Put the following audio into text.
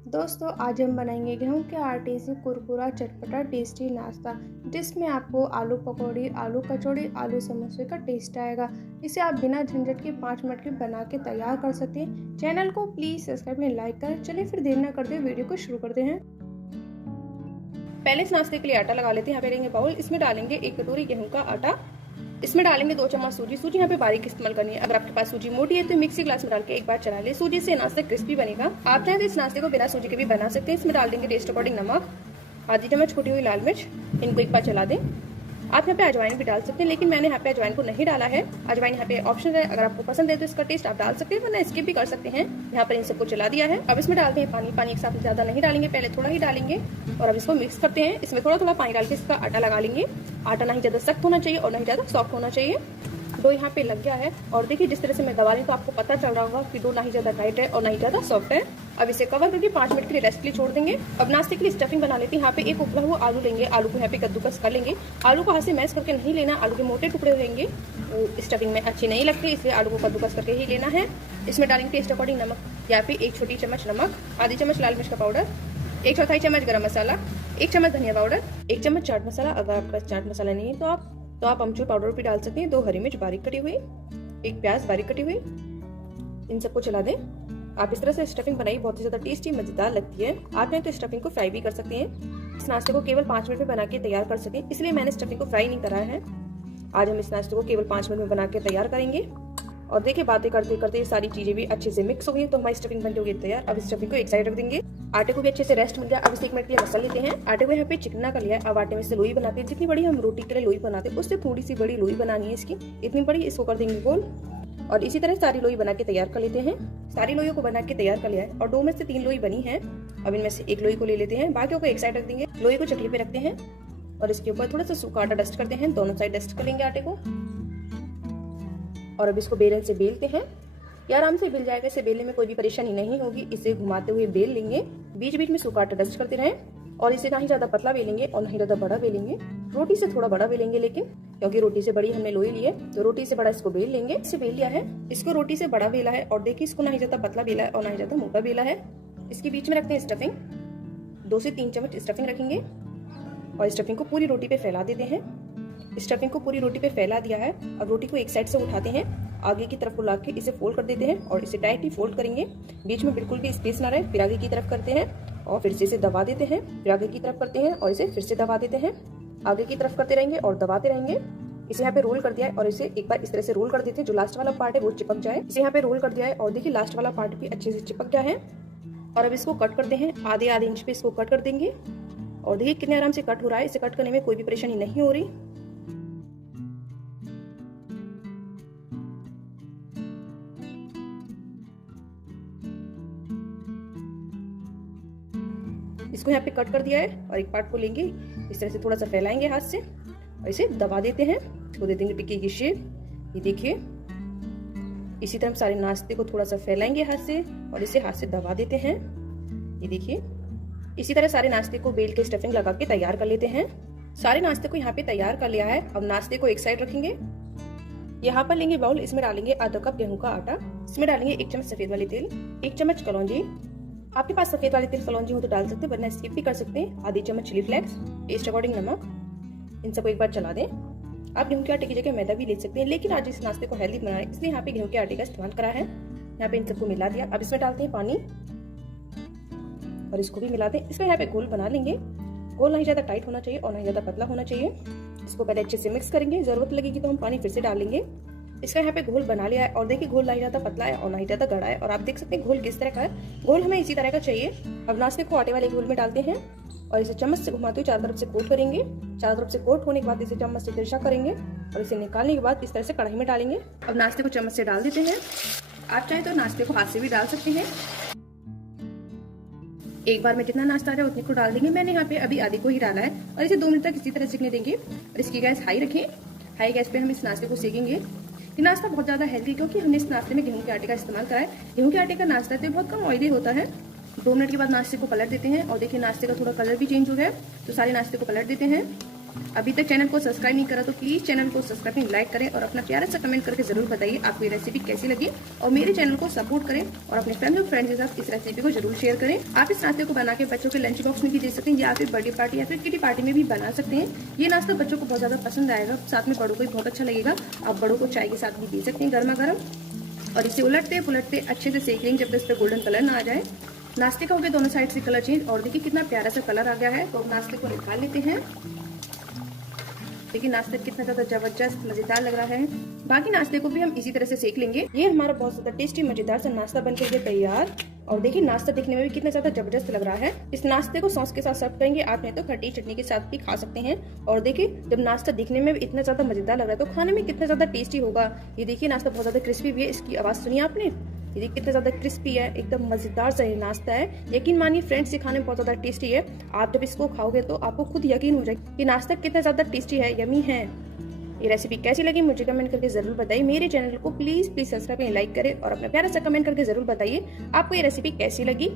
दोस्तों आज हम बनाएंगे गेहूं के आटे से कुरकुरा चटपटा टेस्टी नाश्ता, जिसमें आपको आलू पकौड़ी, आलू कचौड़ी, आलू समोसे का टेस्ट आएगा। इसे आप बिना झंझट के 5 मिनट के बना के तैयार कर सकते हैं। चैनल को प्लीज़ सब्सक्राइब एंड लाइक करें। चलिए फिर देर ना करते वीडियो को शुरू करते हैं। पहले इस नाश्ते के लिए आटा लगा लेते हैं। यहाँ पे लेंगे बाउल, इसमें डालेंगे 1 कटोरी गेहूं का आटा। इसमें डालेंगे 2 चम्मच सूजी। सूजी यहाँ पे बारीक इस्तेमाल करनी है। अगर आपके पास सूजी मोटी है तो मिक्सी ग्लास में डाल के एक बार चला ले। सूजी से नाश्ता क्रिस्पी बनेगा। आप चाहें तो इस नाश्ते को बिना सूजी के भी बना सकते हैं। इसमें डाल देंगे टेस्ट अकॉर्डिंग नमक, आधी चम्मच कुटी हुई लाल मिर्च। इनको एक बार चला दें। आप यहाँ पे अजवाइन भी डाल सकते हैं, लेकिन मैंने यहाँ पे अजवाइन को नहीं डाला है। अजवाइन यहाँ पे ऑप्शन है, अगर आपको पसंद है तो इसका टेस्ट आप डाल सकते हैं, वरना स्किप भी कर सकते हैं। यहाँ पर इन सबको चला दिया है। अब इसमें डालते हैं पानी। पानी एक साथ ज्यादा नहीं डालेंगे, पहले थोड़ा ही डालेंगे और अब इसको मिक्स करते हैं। इसमें थोड़ा थोड़ा पानी डाल के इसका आटा लगा लेंगे। आटा नहीं ज्यादा सख्त होना चाहिए और नहीं ज्यादा सॉफ्ट होना चाहिए। डो यहाँ पे लग गया है और देखिए जिस तरह से मैं दबा रही हूँ तो आपको पता चल रहा होगा कि डो ना ही ज्यादा टाइट है और ना ही ज्यादा सॉफ्ट है। अब इसे कवर करके 5 मिनट के लिए रेस्ट के लिए छोड़ देंगे। अब नाश्ते के लिए स्टफिंग बना लेते हैं। यहाँ पे एक उबला हुआ आलू लेंगे। आलू को यहाँ पे कद्दूकस कर लेंगे। आलू को हाथ से मैश करके नहीं लेना, आलू के मोटे टुकड़े रहेंगे वो स्टफिंग में अच्छी नहीं लगती, इसलिए आलू को कद्दूकस करके ही लेना है। इसमें डालेंगे टेस्ट अकॉर्डिंग नमक। यहाँ पे 1 छोटी चम्मच नमक, आधी चम्मच लाल मिर्च का पाउडर, 1/4 चम्मच गरम मसाला, 1 चम्मच धनिया पाउडर, 1 चम्मच चाट मसाला। अगर आपके पास चाट मसाला नहीं है तो आप अमचूर पाउडर भी डाल सकते हैं। 2 हरी मिर्च बारीक कटी हुई, 1 प्याज बारीक कटी हुई। इन सबको चला दें। आप इस तरह से स्टफिंग बनाइए, बहुत ही ज्यादा टेस्टी मजेदार लगती है। आप चाहें तो स्टफिंग को फ्राई भी कर सकते हैं। इस नाश्ते को केवल 5 मिनट में बना के तैयार कर सकें, इसलिए मैंने स्टफिंग को फ्राई नहीं करा है। आज हम इस नाश्ते को केवल 5 मिनट में बना के तैयार करेंगे। और देखिए बातें करते करते ये सारी चीजें भी अच्छे से मिक्स हो गई, तो हमारी स्टफिंग बन होगी तैयार। अब इस स्टफिंग को एक साइड रख देंगे। आटे को भी अच्छे से रेस्ट मिल गया। अब इसे 1 मिनट के लिए मसल लेते हैं। आटे को यहाँ पे चिकना कर लिया है। अब आटे में से लोई बनाते हैं। जितनी बड़ी हम रोटी के लिए लोई बनाते हैं उससे थोड़ी सी बड़ी लोई बनानी है इसकी। इतनी बड़ी इसको कर देंगे गोल और इसी तरह सारी लोई बना के तैयार कर लेते हैं। सारी लोइयों को बना के तैयार कर लिया है और 2 में से 3 लोई बनी है। अब इनमें से 1 लोई को ले लेते हैं, बाकियों को एक साइड रख देंगे। लोई को चटनी पे रखते हैं और इसके ऊपर थोड़ा सा सूखा आटा डस्ट करते हैं। दोनों साइड डस्ट कर लेंगे आटे को और अब इसको बेलन से बेलते हैं। ये आराम से बेल जाएगा, इसे बेलने में कोई भी परेशानी नहीं होगी। इसे घुमाते हुए बेल लेंगे, बीच बीच में सूखा आटा डस्ट करते रहें और इसे ना ही ज्यादा पतला बेलेंगे और ना ही ज्यादा बड़ा बेलेंगे। रोटी से थोड़ा बड़ा बेलेंगे, लेकिन क्योंकि रोटी से बड़ी हमने लोई ली है तो रोटी से बड़ा इसको बेल लेंगे। इसे बेल लिया है, इसको रोटी से बड़ा बेला है और देखिए इसको ना ही ज्यादा पतला बेला है और ना ही ज्यादा मोटा बेला है। इसके बीच में रखते हैं स्टफिंग। 2 से 3 चम्मच स्टफिंग रखेंगे और स्टफिंग को पूरी रोटी पे फैला देते हैं। स्टफिंग को पूरी रोटी पे फैला दिया है। अब रोटी को एक साइड से उठाते हैं, आगे की तरफ बुला के इसे फोल्ड कर देते हैं और इसे टाइटली फोल्ड करेंगे। बीच में बिल्कुल भी स्पेस ना रहे। फिर आगे की तरफ करते हैं और फिर से इसे दबा देते हैं। फिर आगे की तरफ करते हैं और इसे फिर से दबा देते हैं। आगे की तरफ करते रहेंगे और दबाते रहेंगे। इसे यहाँ पे रोल कर दिया है और इसे एक बार इस तरह से रोल कर देते हैं, जो लास्ट वाला पार्ट है वो चिपक जाए। इसे यहाँ पे रोल कर दिया है और देखिए लास्ट वाला पार्ट भी अच्छे से चिपक गया है। और अब इसको कट करते हैं। आधे इंच पे इसको कट कर देंगे और देखिए कितने आराम से कट हो रहा है। इसे कट करने में कोई भी परेशानी नहीं हो रही। इसको यहाँ पे कट कर दिया है और एक पार्ट को लेंगे, इस तरह से थोड़ा सा फैलाएंगे हाथ से और इसे दबा देते हैं। इसको दे देंगे टिक्की की शेप। ये देखिए इसी तरह सारे नाश्ते को थोड़ा सा फैलाएंगे हाथ से और इसे हाथ से दबा देते हैं। ये देखिए इसी तरह सारे नाश्ते को बेल के स्टफिंग लगा के तैयार कर लेते हैं। सारे नाश्ते को यहाँ पे तैयार कर लिया है। अब नाश्ते को एक साइड रखेंगे। यहाँ पर लेंगे बाउल, इसमें डालेंगे आधा कप गेहूं का आटा। इसमें डालेंगे 1 चम्मच सफेद वाली तेल, 1 चम्मच कलौंजी। आपके पास सफेद वाले तेल कलौंजी हो तो डाल सकते हैं, वरना स्किप भी कर सकते हैं। आधी चम्मच चिली फ्लेक्स, टेस्ट अकॉर्डिंग नमक। इन सबको एक बार चला दें। आप गेहूं के आटे की जगह मैदा भी ले सकते हैं, लेकिन आज इस नाश्ते को हेल्दी बनाना है इसलिए यहाँ पे गेहूं के आटे का इस्तेमाल करा है। यहाँ पे इन सबको मिला दिया। अब इसमें डालते हैं पानी और इसको भी मिला दें। इसका यहाँ पे घोल बना लेंगे। घोल नहीं ज्यादा टाइट होना चाहिए और नहीं ज्यादा पतला होना चाहिए। इसको पहले अच्छे से मिक्स करेंगे, जरूरत लगेगी तो हम पानी फिर से डाल लेंगे। इसका यहाँ पे घोल बना लिया है और देखिए घोल नहीं ज्यादा पतला है और नहीं ज्यादा गाढ़ा है और आप देख सकते हैं घोल किस तरह का है। घोल हमें इसी तरह का चाहिए। अब नाश्ते को आटे वाले घोल में डालते हैं और इसे चम्मच से घुमाते हुए चारों तरफ से कोट करेंगे। चारों तरफ से कोट होने के बाद इसे चम्मच से तिरछा करेंगे और इसे निकालने के बाद इस तरह से कढ़ाई में डालेंगे। अब नाश्ते को चम्मच से डाल देते हैं। आप चाहे तो नाश्ते को हाथ से भी डाल सकते हैं। एक बार में जितना नाश्ता आ जाए उतने को डाल देंगे। मैंने यहाँ पे अभी आधे को ही डाला है और इसे 2 मिनट तक इसी तरह सीखने देंगे और इसकी गैस हाई रखें। हाई गैस पे हम इस नाश्ते को सेकेंगे। ये नाश्ता बहुत ज्यादा हेल्दी, क्योंकि हमने इस नाश्ते में गेहूं के आटे का इस्तेमाल करा है। गेहूं के आटे का नाश्ता तो बहुत कम ऑयली होता है। 2 मिनट के बाद नाश्ते को पलट देते हैं और देखिए नाश्ते का थोड़ा कलर भी चेंज हो गया है, तो सारे नाश्ते को पलट देते हैं अभी तक चैनल को सब्सक्राइब नहीं करा तो प्लीज चैनल को सब्सक्राइब नहीं, लाइक करें और अपना प्यारा सा कमेंट करके जरूर बताइए आपको ये रेसिपी कैसी लगी। और मेरे चैनल को सपोर्ट करें और अपने फैमिली फ्रेंड्स के साथ इस रेसिपी को जरूर शेयर करें। आप इस नाश्ते को बना के बच्चों के लंच बॉक्स में भी दे सकते हैं या फिर बर्थडे पार्टी या फिर किटी पार्टी में भी बना सकते हैं। ये नाश्ता बच्चों को बहुत ज्यादा पसंद आएगा, साथ में बड़ों को भी बहुत अच्छा लगेगा। आप बड़ों को चाय के साथ भी दे सकते हैं गर्मा गर्म। और इसे उलटते पुलटते अच्छे से सेक लेंगे जब तक इस पर गोल्डन कलर ना आ जाए। नाश्ते का हो गया दोनों साइड से कलर चेंज और देखिए कितना प्यारा सा कलर आ गया है। तो अब नाश्ते को निकाल लेते हैं। देखिए नाश्ते कितना ज्यादा जबरदस्त मजेदार लग रहा है। बाकी नाश्ते को भी हम इसी तरह से सेक लेंगे। ये हमारा बहुत ज्यादा टेस्टी मजेदार सा नाश्ता बनकर के तैयार। और देखिए नाश्ता दिखने में भी कितना ज्यादा जबरदस्त लग रहा है। इस नाश्ते को सॉस के साथ सर्व करेंगे, आप नहीं तो खट्टी चटनी के साथ भी खा सकते हैं। और देखिए जब नाश्ता दिखने में भी इतना ज्यादा मजेदार लग रहा है तो खाने में कितना ज्यादा टेस्टी होगा। ये देखिए नाश्ता बहुत ज्यादा क्रिस्पी भी है, इसकी आवाज सुनिए आपने, ये कितना ज्यादा क्रिस्पी है, एकदम मजेदार सा ये नाश्ता है। यकीन मानिए फ्रेंड्स, ये खाने में बहुत ज्यादा टेस्टी है। आप जब इसको खाओगे तो आपको खुद यकीन हो जाएगा कि नाश्ता कितना ज्यादा टेस्टी है, यमी है। ये रेसिपी कैसी लगी मुझे कमेंट करके जरूर बताइए। मेरे चैनल को प्लीज सब्सक्राइब करें, लाइक करें और अपना प्यारा सा कमेंट करके जरूर बताइए आपको ये रेसिपी कैसी लगी।